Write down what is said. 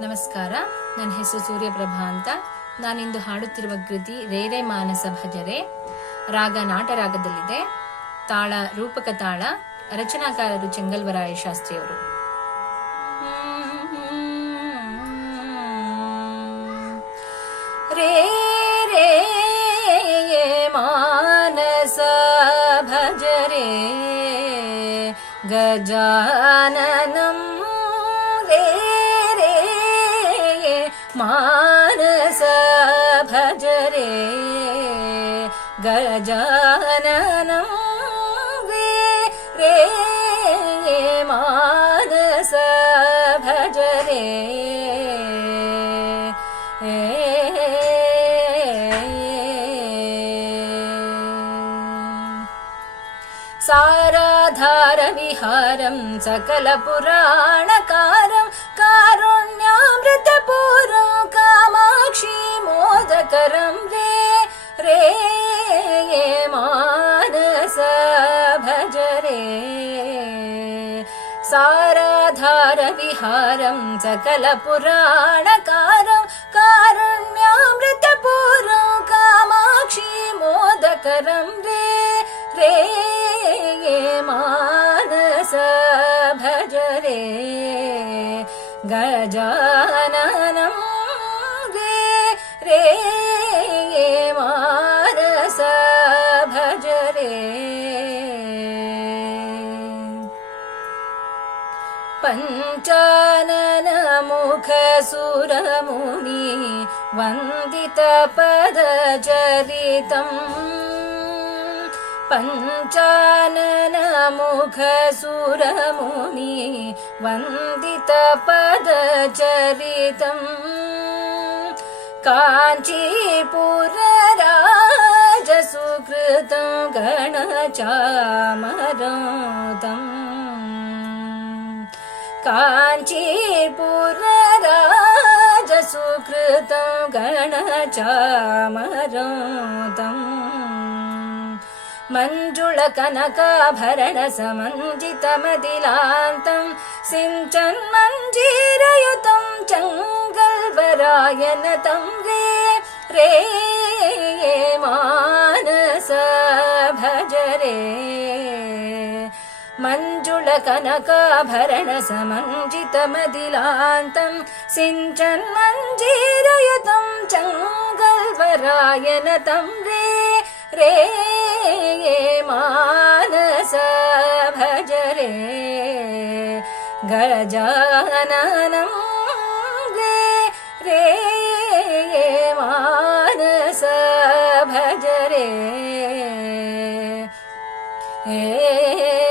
ನಮಸ್ಕಾರ. ನನ್ನ ಹೆಸರು ಸೂರ್ಯಪ್ರಭಾ ಅಂತ. ನಾನಿಂದು ಹಾಡುತ್ತಿರುವ ಕೃತಿ ರೇರೆ ಮಾನಸ ಭಜರೆ. ರಾಗ ನಾಟರಾಗದಲ್ಲಿದೆ ತಾಳ ರೂಪಕ ತಾಳ, ರಚನಾಕಾರರು ಚೆಂಗಲ್ವರಾಯ ಶಾಸ್ತ್ರಿಯವರು. ರೇ ಮಾನಸ ಭಜರೆ. ಗಜಾನನಂ मानस भज रे गजानन वे रे मानस भज रे साराधारविहारं सकलपुराणकारम् कारुण्यामृतपूरं कामाक्षी मोदकरं रे रे मानस भजरे साराधारविहारं सकलपुराणकारं कारुण्यामृतपूरं कामाक्षी मोदकरं रे रे मानस भजरे गजाननं रे रे मानस भजरे। पञ्चाननमुखसुरमुनि वन्दितपदचरितम् पञ्चाननमुखसुरमुनि वन्दितपदचरितम् काञ्चीपुरराजसुकृतं गणचामरतम् काञ्चीपुरराजसुकृतं गणचामरतम् मञ्जुळकनकाभरणसमञ्जितमदिलान्तं सिञ्चन्मञ्जीरयुतं चङ्गल्वरायनतं रे रे मानस भजरे मञ्जुळकनकाभरणसमञ्जितमदिलान्तं सिञ्चन्मञ्जीरयुतं चङ्गल्वरायनतं रे रे मानस भजरे गजाननं रे रे मानस भजरे ए